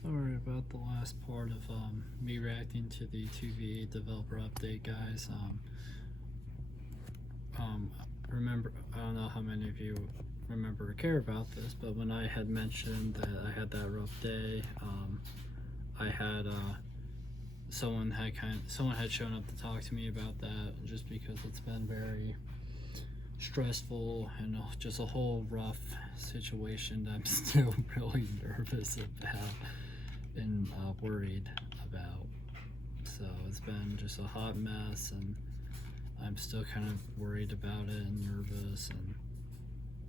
Sorry about the last part of me reacting to the 2v8 developer update, guys. Remember, I don't know how many of you remember or care about this, but when I had mentioned that I had that rough day, I had someone had shown up to talk to me about that, just because it's been very stressful and just a whole rough situation that I'm still really nervous about and worried about. So it's been just a hot mess, and I'm still kind of worried about it and nervous, and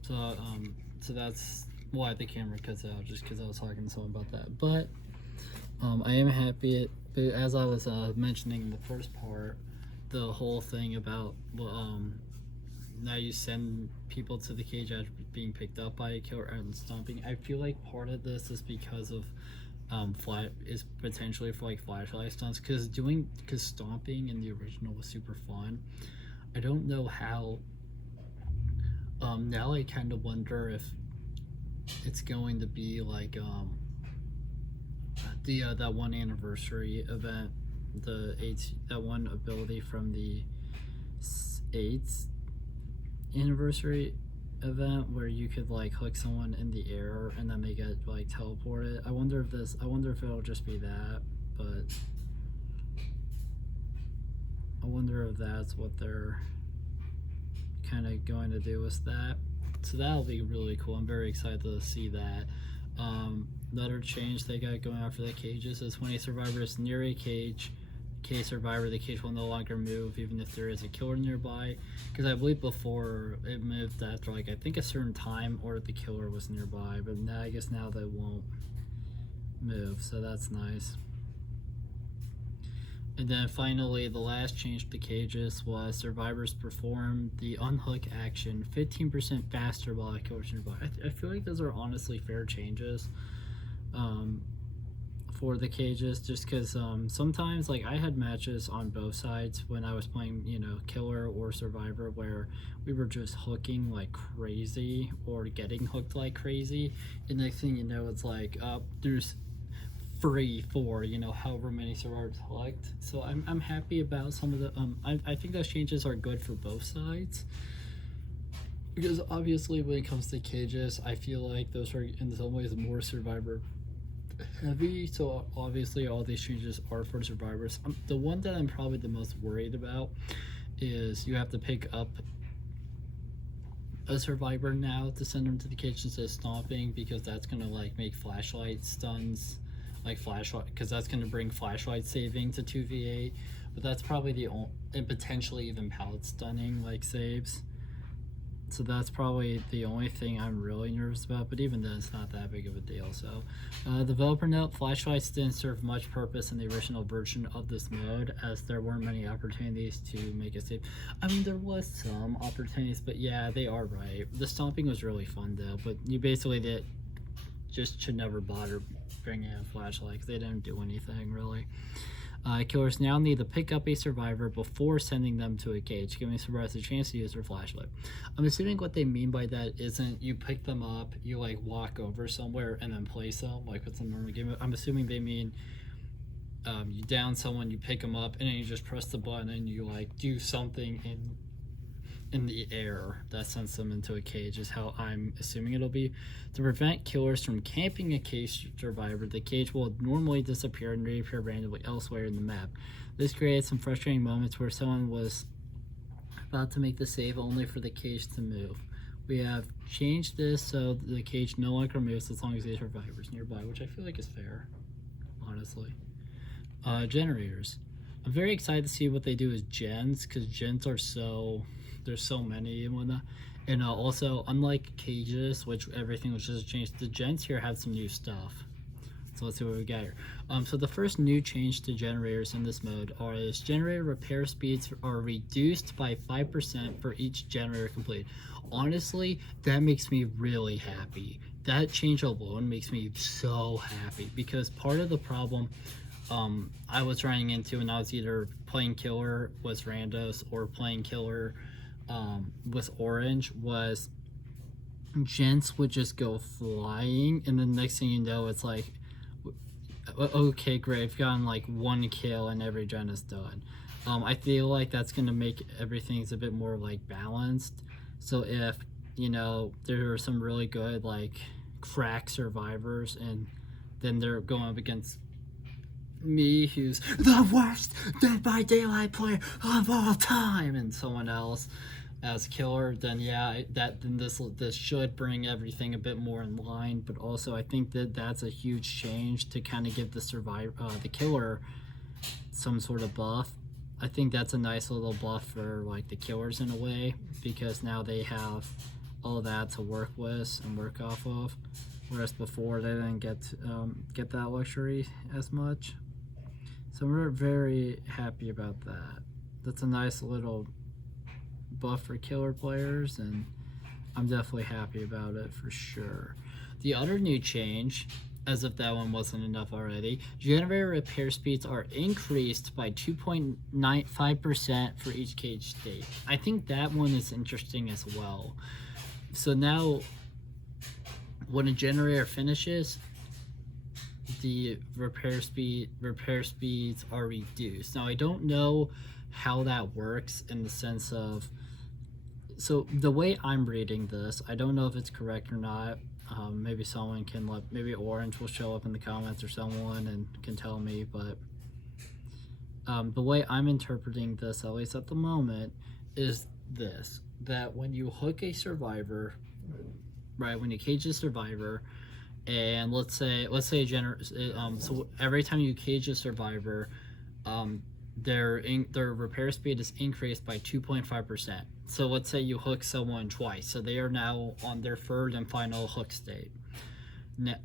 so that's why the camera cuts out, just because I was talking to someone about that. But I am happy. But as I was mentioning in the first part, the whole thing about now you send people to the cage after being picked up by a killer and stomping. I feel like part of this is because of is potentially for like flashlight stunts, because stomping in the original was super fun. I don't know how. Now I kind of wonder if it's going to be like that one anniversary event, that one ability from the 8th anniversary event where you could like hook someone in the air and then they get like teleported. I wonder if it'll just be that, but I wonder if that's what they're kind of going to do with that. So that'll be really cool. I'm very excited to see that. Another change they got going on for the cages is when a survivor is near a cage survivor, the cage will no longer move even if there is a killer nearby, because I believe before it moved after like I think a certain time or the killer was nearby, but now I guess now they won't move, so that's nice. And then finally, the last change to cages was survivors perform the unhook action 15% faster while a killer's nearby. I feel like those are honestly fair changes for the cages, just because sometimes like I had matches on both sides when I was playing, killer or survivor, where we were just hooking like crazy or getting hooked like crazy, and next thing you know it's like there's 3, 4, however many survivors hooked. So I'm happy about some of the I think those changes are good for both sides, because obviously when it comes to cages, I feel like those are in some ways more survivor heavy, so obviously all these changes are for survivors. The one that I'm probably the most worried about is you have to pick up a survivor now to send them to the cage instead of stomping, because that's gonna like make flashlight stuns like flashlight, because that's gonna bring flashlight saving to 2v8, but that's probably the only, and potentially even pallet stunning like saves. So that's probably the only thing I'm really nervous about, but even then it's not that big of a deal. So developer note, flashlights didn't serve much purpose in the original version of this mode, as there weren't many opportunities to make a save. I mean, there was some opportunities, but yeah, they are right. The stomping was really fun though, but you basically just should never bother bringing in a flashlight, because they didn't do anything really. Killers now need to pick up a survivor before sending them to a cage, giving survivors a chance to use their flashlight. I'm assuming what they mean by that isn't you pick them up, you like walk over somewhere and then place them like what's the normal game. I'm assuming they mean you down someone, you pick them up, and then you just press the button and you like do something in the air that sends them into a cage, is how I'm assuming it'll be. To prevent killers from camping a cage survivor, the cage will normally disappear and reappear randomly elsewhere in the map. This creates some frustrating moments where someone was about to make the save only for the cage to move. We have changed this so the cage no longer moves as long as the survivor is nearby, which I feel like is fair, honestly. Generators. I'm very excited to see what they do with gens, because gens are there's so many and whatnot. And also, unlike cages, which everything was just changed, the gens here had some new stuff. So let's see what we got here. So the first new change to generators in this mode is generator repair speeds are reduced by 5% for each generator complete. Honestly, that makes me really happy. That change alone makes me so happy, because part of the problem I was running into when I was either playing killer with randos or playing killer with orange was gents would just go flying, and the next thing you know, it's like okay, great. I've gotten like 1 kill and every gen is done. I feel like that's gonna make everything's a bit more like balanced. So if there are some really good like crack survivors, and then they're going up against me, who's the worst Dead by Daylight player of all time, and someone else as killer, then yeah, then this should bring everything a bit more in line. But also, I think that's a huge change to kind of give the killer some sort of buff. I think that's a nice little buff for like the killers in a way, because now they have all of that to work with and work off of, whereas before they didn't get that luxury as much. So we're very happy about that. That's a nice little buff for killer players, and I'm definitely happy about it for sure. The other new change, as if that one wasn't enough already, generator repair speeds are increased by 2.95% for each cage state. I think that one is interesting as well. So now when a generator finishes, the repair speeds are reduced. Now I don't know how that works in the sense of, so the way I'm reading this, I don't know if it's correct or not. Maybe someone can maybe Orange will show up in the comments or someone and can tell me, but the way I'm interpreting this, at least at the moment, is this: that when you hook a survivor, right, when you cage a survivor, and let's say so every time you cage a survivor, their repair speed is increased by 2.5%. So let's say you hook someone twice, so they are now on their third and final hook state,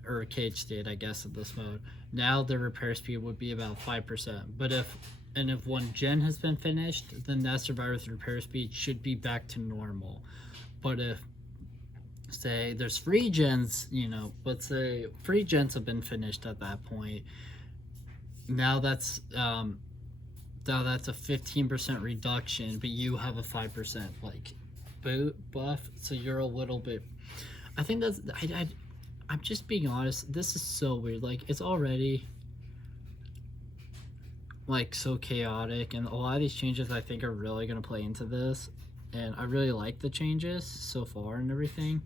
or cage state, I guess, in this mode. Now their repair speed would be about 5%. But if one gen has been finished, then that survivor's repair speed should be back to normal. But if, say, there's 3 gens, let's say 3 gens have been finished at that point, now that's a 15% reduction, but you have a 5% like buff, so you're a little bit, I think that's, I'm just being honest, this is so weird. Like, it's already like so chaotic, and a lot of these changes I think are really going to play into this, and I really like the changes so far and everything,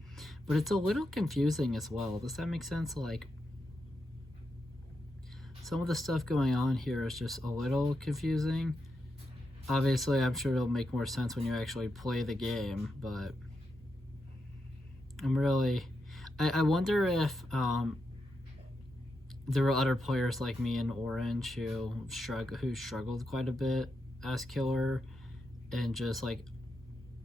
but it's a little confusing as well. Does that make sense? Like, some of the stuff going on here is just a little confusing. Obviously, I'm sure it'll make more sense when you actually play the game, but I'm really, I wonder if there were other players like me and Orange who struggled quite a bit as killer, and just like,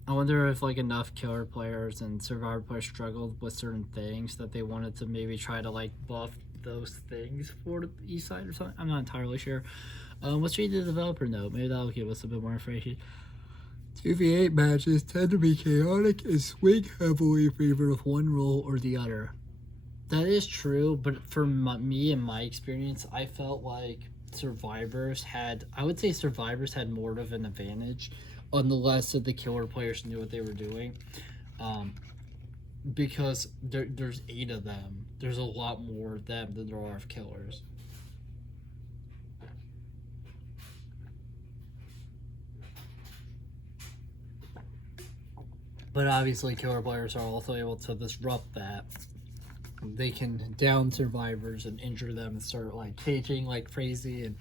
I wonder if like enough killer players and survivor players struggled with certain things that they wanted to maybe try to like buff those things for the east side or something. I'm not entirely sure. Let's read the developer note. Maybe that'll give us a bit more information. 2v8 matches tend to be chaotic and swing heavily in favor of one role or the other. That is true, but for me and my experience, I felt like survivors had more of an advantage unless the killer players knew what they were doing. Because there's 8 of them. There's a lot more of them than there are of killers. But obviously killer players are also able to disrupt that. They can down survivors and injure them and start like caging like crazy and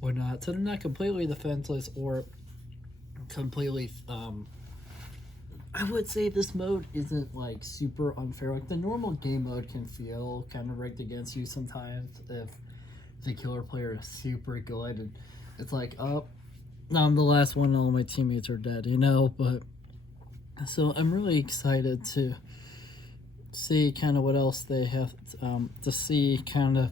whatnot. So they're not completely defenseless or completely I would say this mode isn't like super unfair. Like, the normal game mode can feel kind of rigged against you sometimes if the killer player is super good and it's like, oh, now I'm the last one and all my teammates are dead, but so I'm really excited to see kind of what else they have to see kind of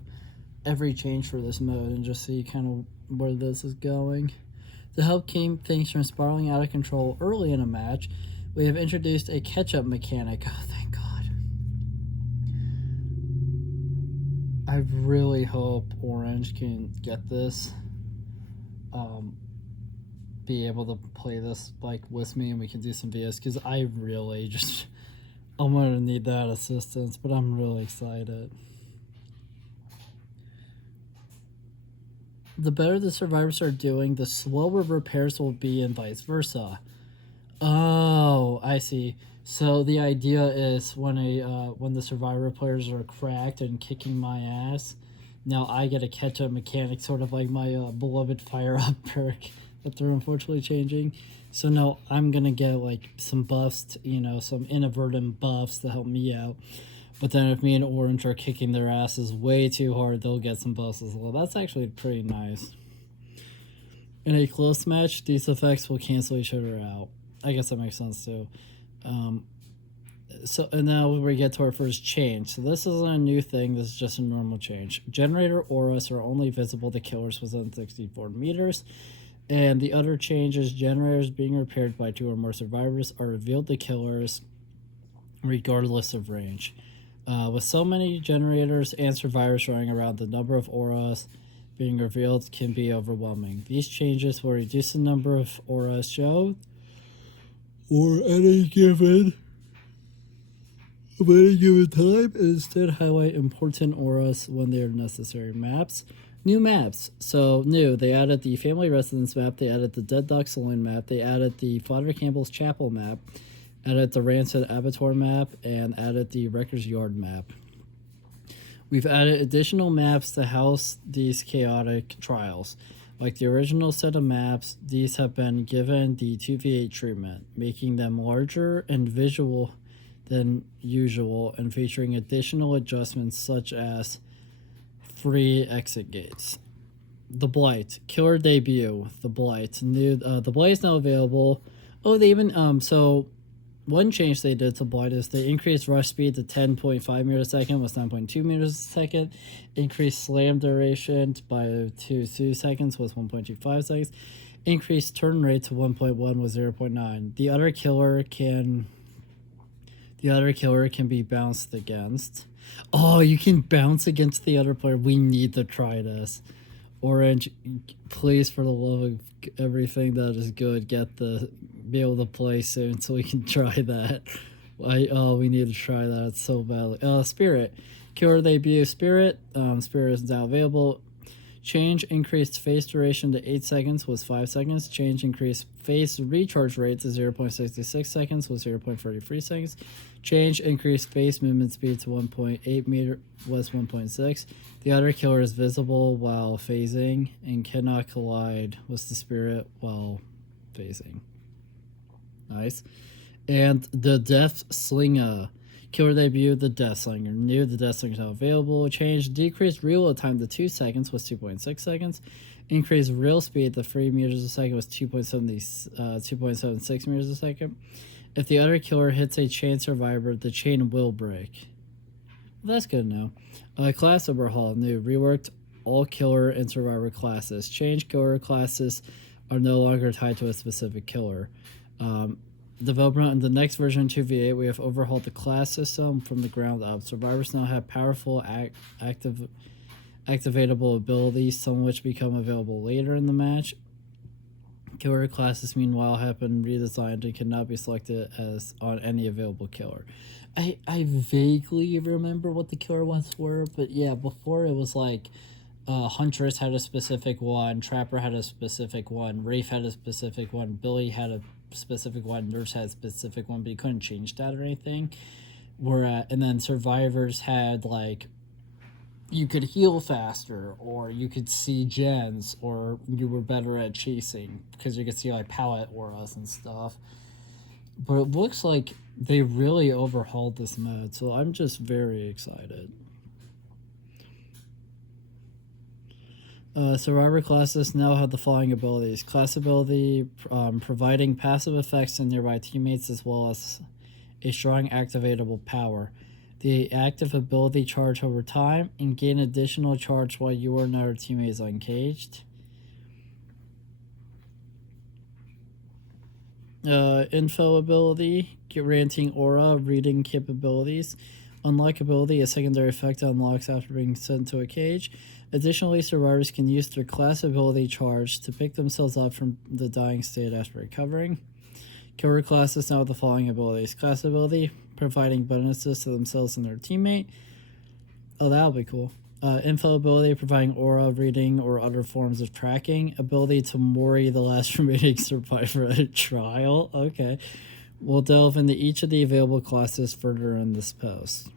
every change for this mode and just see kind of where this is going. To help keep things from spiraling out of control early in a match, we have introduced a catch-up mechanic. Oh, thank God. I really hope Orange can get this. Be able to play this like with me and we can do some videos, because I really just, I'm gonna need that assistance, but I'm really excited. The better the survivors are doing, the slower repairs will be, and vice versa. Oh, I see. So the idea is when the survivor players are cracked and kicking my ass, now I get a catch up mechanic, sort of like my beloved fire up perk that they're unfortunately changing. So now I'm gonna get like some buffs, some inadvertent buffs to help me out. But then if me and Orange are kicking their asses way too hard, they'll get some buffs as well. That's actually pretty nice. In a close match, these effects will cancel each other out. I guess that makes sense too. And now we get to our first change. So this isn't a new thing, this is just a normal change. Generator auras are only visible to killers within 64 meters. And the other change is generators being repaired by 2 or more survivors are revealed to killers regardless of range. With so many generators and survivors running around, the number of auras being revealed can be overwhelming. These changes will reduce the number of auras shown or any given time, and instead highlight important auras when they are necessary. Maps. New maps. So new, they added the Family Residence map, they added the Dead Dog Saloon map, they added the Father Campbell's Chapel map, added the Rancid Abattoir map, and added the Wrecker's Yard map. We've added additional maps to house these chaotic trials. Like the original set of maps, these have been given the 2v8 treatment, making them larger and visual than usual and featuring additional adjustments such as free exit gates. The Blight. Killer debut. The Blight. The Blight is now available. Oh, they even, so one change they did to Blight is they increased rush speed to 10.5 meters a second, was 9.2 meters a second. Increased slam duration by 2 seconds, was 1.25 seconds. Increased turn rate to 1.1 was 0.9. The other killer can be bounced against. Oh, you can bounce against the other player. We need to try this. Orange, please, for the love of everything that is good, be able to play soon so we can try that. We need to try that so badly. Spirit, killer debut. Spirit is now available. Change increased phase duration to 8 seconds was 5 seconds. Change increased phase recharge rate to 0.66 seconds was 0.33 seconds. Change increased phase movement speed to 1.8 meter was 1.6. The other killer is visible while phasing and cannot collide with the spirit while phasing. Nice. And the Death Slinger. Killer debut, the Death Slinger. New, the Death Slinger is now available. Change, decreased reload time to 2 seconds was 2.6 seconds. Increased real speed to 3 meters a second was 2.76 meters a second. If the other killer hits a chain survivor, the chain will break. Well, that's good now. Class overhaul. New, reworked all killer and survivor classes. Change killer classes are no longer tied to a specific killer. Development in the next version of 2v8, we have overhauled the class system from the ground up. Survivors now have powerful activatable abilities, some of which become available later in the match. Killer classes, meanwhile, have been redesigned and cannot be selected as on any available killer. I vaguely remember what the killer ones were, but yeah, before it was like Huntress had a specific one, Trapper had a specific one, Rafe had a specific one, Billy had a specific one, Nurse had a specific one, but you couldn't change that or anything. And then Survivors had like, you could heal faster, or you could see gens, or you were better at chasing because you could see like palette auras and stuff. But it looks like they really overhauled this mode, so I'm just very excited. Survivor classes now have the following abilities. Class ability, providing passive effects to nearby teammates as well as a strong activatable power. The active ability charge over time and gain additional charge while you or another teammate is uncaged. Info ability, granting aura reading capabilities. Unlock ability, a secondary effect unlocks after being sent to a cage. Additionally, survivors can use their class ability charge to pick themselves up from the dying state after recovering. Killer classes now have the following abilities. Class ability, providing bonuses to themselves and their teammate. Oh, that'll be cool. Info ability, providing aura reading or other forms of tracking. Ability to Mori the last remaining survivor at a trial. Okay. We'll delve into each of the available classes further in this post.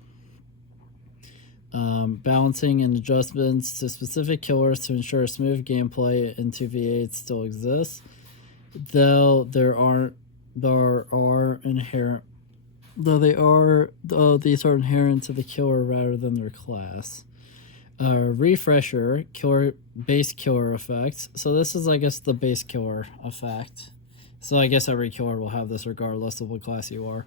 Balancing and adjustments to specific killers to ensure smooth gameplay in 2v8 still exists, though these are inherent to the killer rather than their class. Refresher, base killer effects. So this is, I guess, the base killer effect. So I guess every killer will have this regardless of what class you are.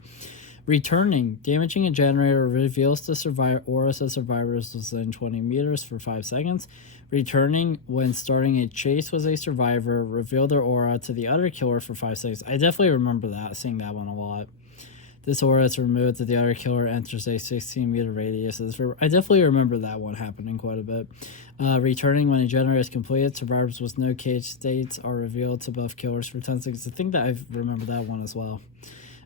Returning, damaging a generator reveals the auras of survivors within 20 meters for 5 seconds. Returning when starting a chase with a survivor, reveal their aura to the other killer for 5 seconds. I definitely remember that, seeing that one a lot. This aura is removed if the other killer enters a 16-meter radius. I definitely remember that one happening quite a bit. Returning when a generator is completed, survivors with no cage states are revealed to both killers for 10 seconds. I think that I remember that one as well.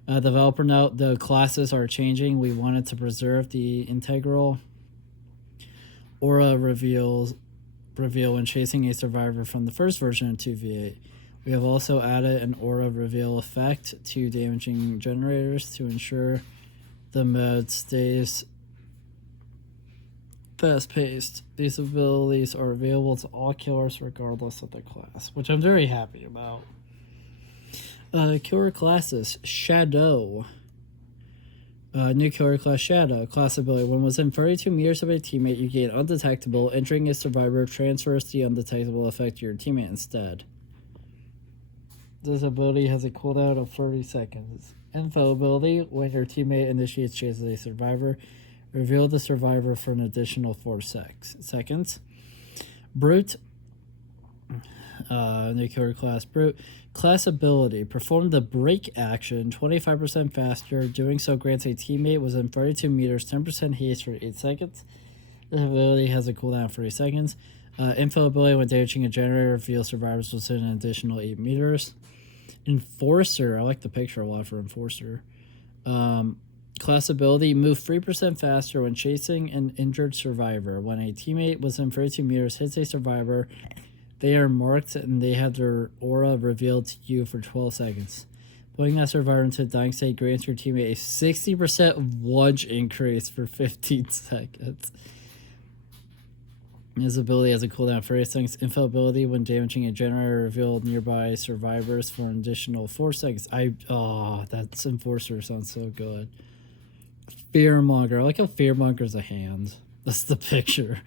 Developer note, the classes are changing. We wanted to preserve the integral aura reveal when chasing a survivor from the first version of 2v8. We have also added an aura reveal effect to damaging generators to ensure the mode stays fast-paced. These abilities are available to all killers regardless of the class, which I'm very happy about. Killer classes. Shadow. New killer class Shadow. Class ability. When within 32 meters of a teammate, you gain undetectable. Entering a survivor transfers the undetectable effect to your teammate instead. This ability has a cooldown of 30 seconds. Info ability. When your teammate initiates chase of a survivor, reveal the survivor for an additional 4 seconds. Brute. New killer class Brute. Class ability. Perform the break action 25% faster. Doing so grants a teammate within 32 meters 10% haste for 8 seconds. This ability has a cooldown of 30 seconds. Info ability. When damaging a generator, reveal survivors within an additional 8 meters. Enforcer. I like the picture a lot for Enforcer. Class ability. Move 3% faster when chasing an injured survivor. When a teammate within 32 meters hits a survivor, they are marked and they have their aura revealed to you for 12 seconds. Putting that survivor into a dying state grants your teammate a 60% lunge increase for 15 seconds. His ability has a cooldown for 8 seconds. Info ability. When damaging a generator, reveal nearby survivors for an additional 4 seconds. That Enforcer sounds so good. Fearmonger. I like how Fearmonger's a hand. That's the picture.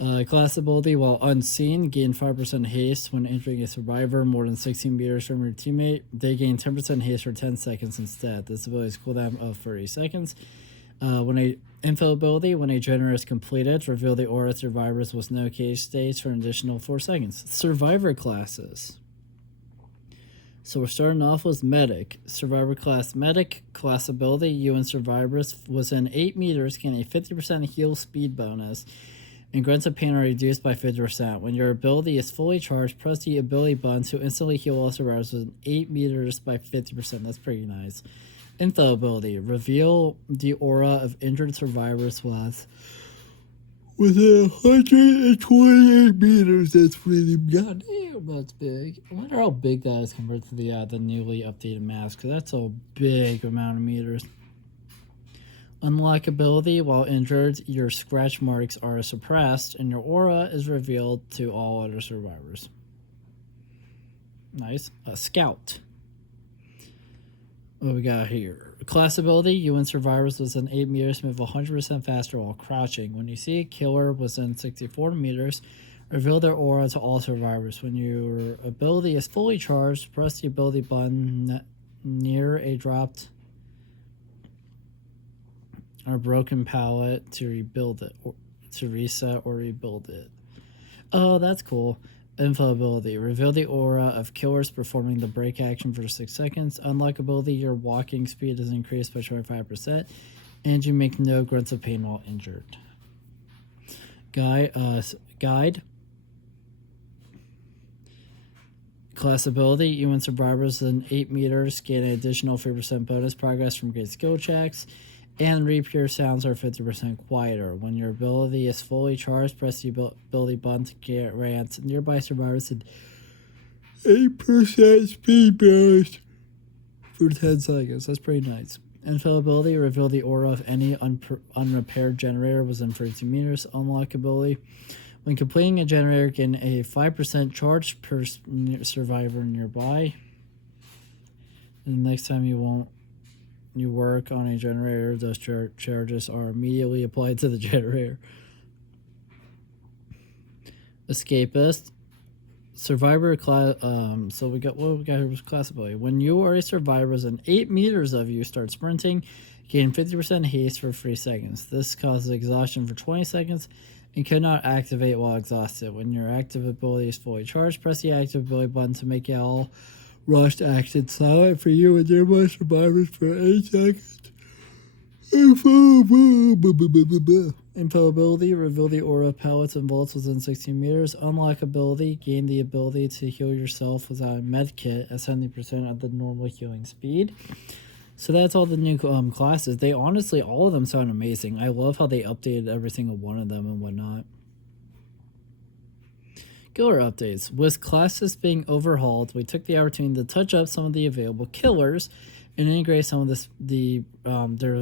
Class ability. While unseen, gain 5% haste when entering a survivor more than 16 meters from your teammate. They gain 10% haste for 10 seconds instead. This ability is cooldown of 30 seconds. Info ability. When a generator is completed, reveal the aura of survivors with no cage states for an additional 4 seconds. Survivor classes. So we're starting off with Medic. Survivor class Medic. Class ability. You and survivors within 8 meters gain a 50% heal speed bonus, and grunts of pain are reduced by 50%. When your ability is fully charged, press the ability button to instantly heal all survivors within 8 meters by 50%. That's pretty nice. Info ability. Reveal the aura of injured survivors within 128 meters. That's pretty goddamn, that's big. I wonder how big that is compared to the newly updated mask, because that's a big amount of meters. Unlock ability. While injured, your scratch marks are suppressed and your aura is revealed to all other survivors. Nice. Scout. What we got here? Class ability. You and survivors within 8 meters move 100% faster while crouching. When you see a killer within 64 meters, reveal their aura to all survivors. When your ability is fully charged, press the ability button near a dropped or broken pallet to rebuild it, or to reset or rebuild it. Oh, that's cool. Info ability. Reveal the aura of killers performing the break action for 6 seconds. Unlock ability. Your walking speed is increased by 25%, and you make no grunts of pain while injured. Guide. Class ability. You and survivors in 8 meters gain an additional 3% bonus progress from great skill checks. And Reappear sounds are 50% quieter. When your ability is fully charged, press the ability button to grant nearby survivors an 8% speed boost for 10 seconds. That's pretty nice. Infallibility, reveal the aura of any unrepaired generator within 30 meters. Unlockability, when completing a generator, gain a 5% charge per survivor nearby. And the next time you work on a generator, those charges are immediately applied to the generator. Escapist. Survivor class. So we got here was class ability. When you are a survivor within 8 meters of you start sprinting, gain 50% haste for 3 seconds. This causes exhaustion for 20 seconds and cannot activate while exhausted. When your active ability is fully charged, press the active ability button to make all rushed action silent for you and nearby survivors for 8 seconds. Infallibility, reveal the aura of pallets and vaults within 16 meters. Unlockability, gain the ability to heal yourself without a med kit at 70% of the normal healing speed. So that's all the new classes. They honestly, all of them sound amazing. I love how they updated every single one of them and whatnot. Killer updates. With classes being overhauled, we took the opportunity to touch up some of the available killers and integrate some of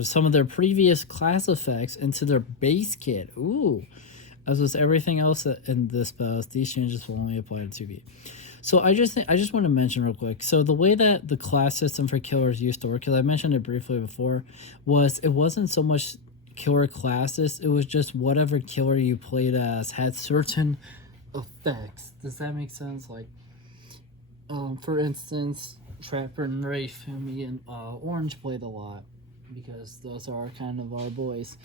some of their previous class effects into their base kit. Ooh. As with everything else in this post, these changes will only apply to 2v. So I just want to mention real quick. So the way that the class system for killers used to work, because I mentioned it briefly before, was it wasn't so much killer classes, it was just whatever killer you played as had certain effects. Does that make sense? Like, for instance, Trapper and Rafe, and me and Orange played a lot because those are kind of our boys.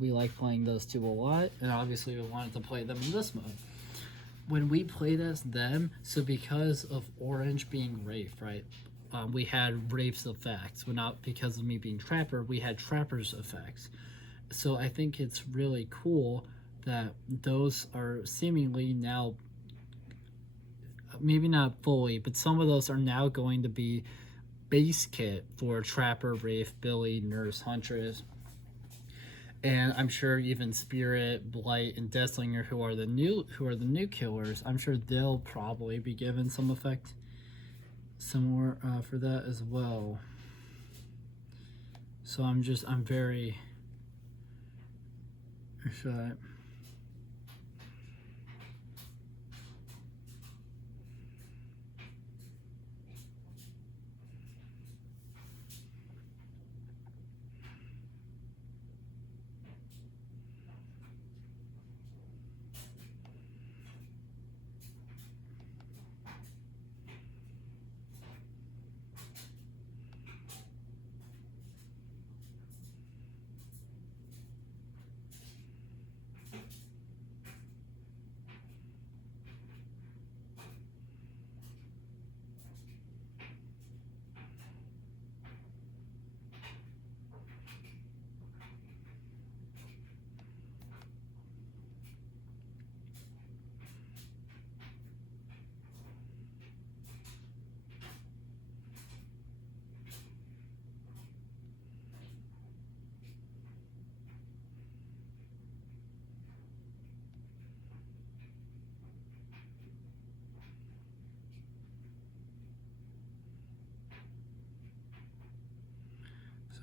We like playing those two a lot, and obviously we wanted to play them in this mode. When we played as them, so because of Orange being Rafe, right, we had Rafe's effects. Well, not because of me being Trapper, we had Trapper's effects. So I think it's really cool that those are seemingly now, maybe not fully, but some of those are now going to be base kit for Trapper, Rafe, Billy, Nurse, Huntress, and I'm sure even Spirit, Blight, and Deathslinger, who are the new killers, I'm sure they'll probably be given some effect somewhere for that as well. So I'm very excited.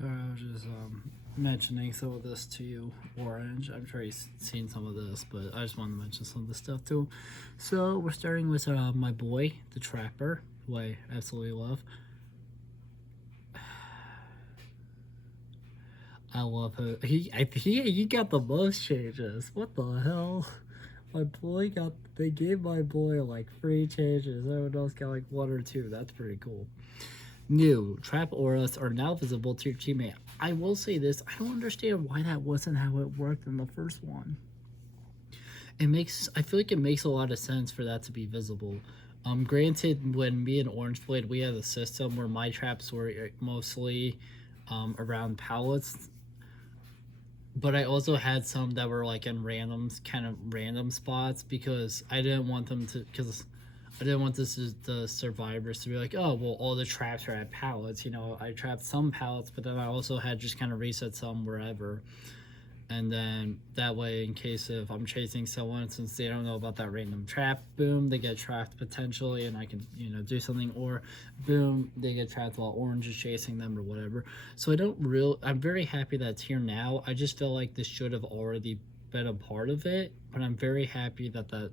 So I was just mentioning some of this to you, Orange. I'm sure you've seen some of this, but I just wanted to mention some of this stuff too. So we're starting with my boy, the Trapper, who I absolutely love. I love him. He got the most changes. What the hell? They gave my boy like 3 changes. Everyone else got like 1 or 2. That's pretty cool. New trap auras are now visible to your teammate. I will say this, I don't understand why that wasn't how it worked in the first one. I feel like it makes a lot of sense for that to be visible. Granted, when me and Orange played, we had a system where my traps were mostly around pallets, but I also had some that were like in random spots because I didn't want them to, because I didn't want the survivors to be like, oh well, all the traps are at pallets. You know, I trapped some pallets, but then I also had just kind of reset some wherever. And then that way, in case if I'm chasing someone, since they don't know about that random trap, boom, they get trapped potentially, and I can, you know, do something, or boom, they get trapped while orange is chasing them or whatever. So I'm very happy that it's here now. I just feel like this should have already been a part of it, but I'm very happy that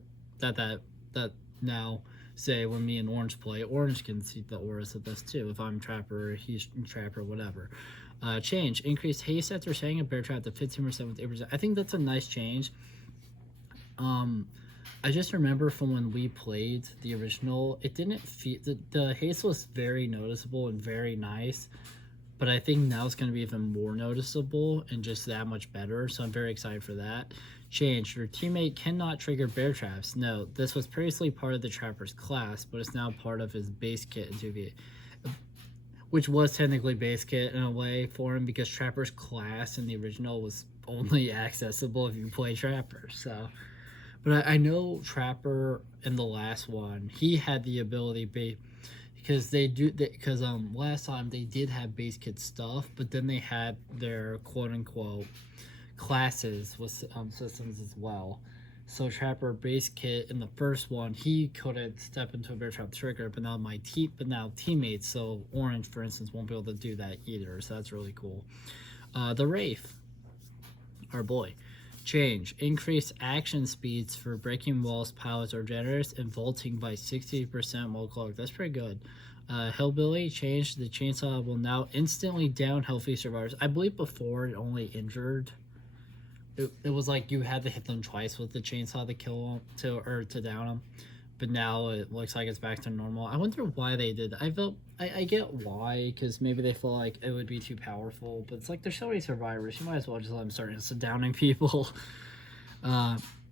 now, say when me and orange play, orange can see the auras of this too. If I'm trapper, he's trapper, whatever. Change. Increased haste after setting a bear trap to 15% with 8%. I think that's a nice change. I just remember from when we played the original, it didn't feel... The haste was very noticeable and very nice. But I think now it's going to be even more noticeable and just that much better. So I'm very excited for that. Change. Your teammate cannot trigger bear traps. No, this was previously part of the trapper's class, but it's now part of his base kit in 2v8. Which was technically base kit in a way for him, because Trapper's class in the original was only accessible if you play Trapper. So, but I know Trapper in the last one, he had the ability because last time they did have base kit stuff, but then they had their quote unquote classes with systems as well. So Trapper base kit in the first one, he couldn't step into a bear trap trigger, but now teammates, so orange for instance, won't be able to do that either. So that's really cool. The Wraith, our boy. Change. Increase action speeds for breaking walls, pallets, or generators, and vaulting by 60% while clogged. That's pretty good. Hillbilly. Change. The chainsaw will now instantly down healthy survivors. I believe before it only injured. It was like you had to hit them twice with the chainsaw to kill them, to down them, but now it looks like it's back to normal. I wonder why they did that. I get why, because maybe they feel like it would be too powerful, but it's like there's so many survivors, you might as well just let them start insta downing people.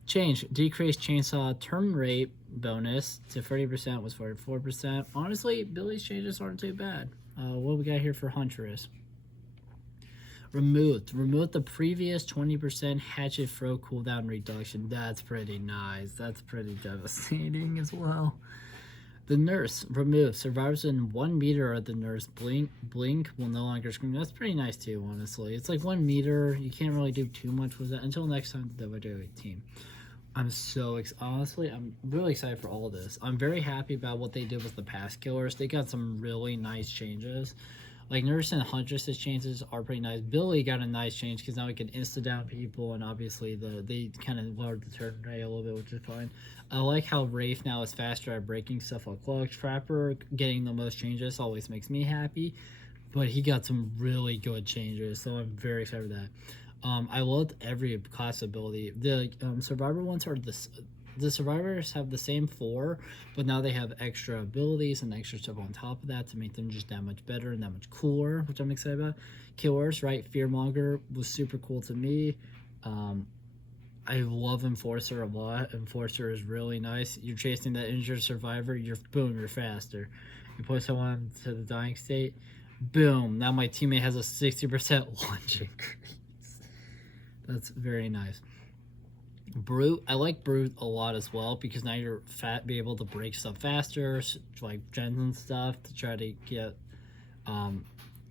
Change. Decrease chainsaw turn rate bonus to 30% was 44%. Honestly, Billy's changes aren't too bad. What we got here for Huntress? Remove the previous 20% hatchet throw cooldown reduction. That's pretty nice. That's pretty devastating as well. The Nurse. Remove. Survivors in 1 meter of the Nurse blink will no longer scream. That's pretty nice too, honestly. It's like 1 meter. You can't really do too much with that until next time the WWE team. Honestly, I'm really excited for all this. I'm very happy about what they did with the pass killers. They got some really nice changes. Like Nurse and Huntress's changes are pretty nice. Billy got a nice change because now he can insta down people, and obviously they kind of lowered the turn rate a little bit, which is fine. I like how Wraith now is faster at breaking stuff like clogged. Trapper getting the most changes always makes me happy, but he got some really good changes, so I'm very excited for that. I loved every class ability. The Survivor ones are the survivors have the same 4, but now they have extra abilities and extra stuff on top of that to make them just that much better and that much cooler, which I'm excited about. Killers, right? Fearmonger was super cool to me. I love Enforcer a lot. Enforcer is really nice. You're chasing that injured survivor, you're faster. You put someone to the dying state, boom, now my teammate has a 60% launch increase. That's very nice. Brute, I like Brute a lot as well, because now you're be able to break stuff faster, like gens and stuff, to try to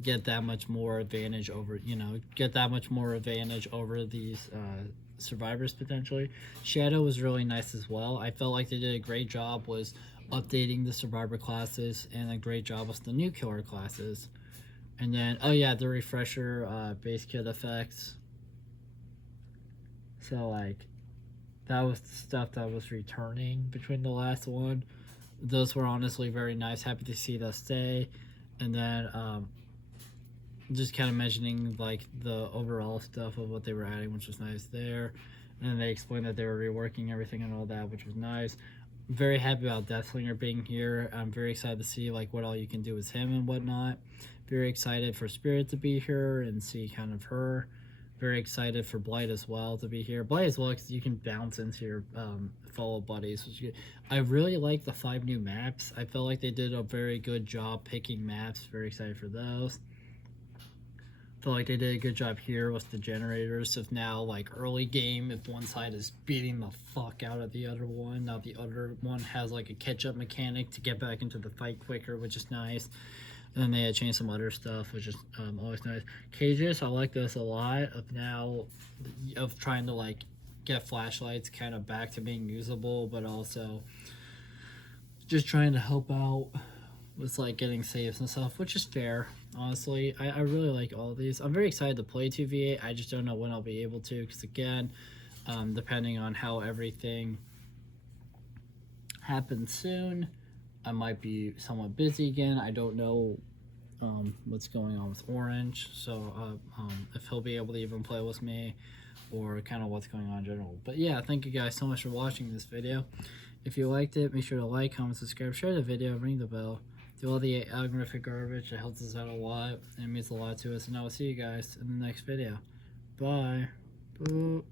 get that much more advantage over, these survivors potentially. Shadow was really nice as well. I felt like they did a great job was updating the survivor classes, and a great job with the new killer classes. And then, oh yeah, the refresher base kit effects. So like, that was the stuff that was returning between the last one. Those were honestly very nice. Happy to see that stay. And then just kind of mentioning like the overall stuff of what they were adding, which was nice there. And then they explained that they were reworking everything and all that, which was nice. Very happy about Deathslinger being here. I'm very excited to see like what all you can do with him and whatnot. Very excited for Spirit to be here and see kind of her. Very excited for Blight as well to be here. Blight as well, because you can bounce into your fellow buddies. I really like the 5 new maps. I felt like they did a very good job picking maps. Very excited for those. feel like they did a good job here with the generators. If now, like early game, if one side is beating the fuck out of the other one, now the other one has like a catch-up mechanic to get back into the fight quicker, which is nice. And then they had changed some other stuff, which is always nice. Cages, I like this a lot. Of trying to like get flashlights kind of back to being usable, but also just trying to help out with like getting saves and stuff, which is fair. Honestly, I really like all of these. I'm very excited to play 2v8. I just don't know when I'll be able to, because again, depending on how everything happens soon, I might be somewhat busy again. I don't know what's going on with Orange, so if he'll be able to even play with me, or kind of what's going on in general. But yeah, thank you guys so much for watching this video. If you liked it, make sure to like, comment, subscribe, share the video, ring the bell. Do all the algorithmic garbage. It helps us out a lot. It means a lot to us. And I will see you guys in the next video. Bye. Boop.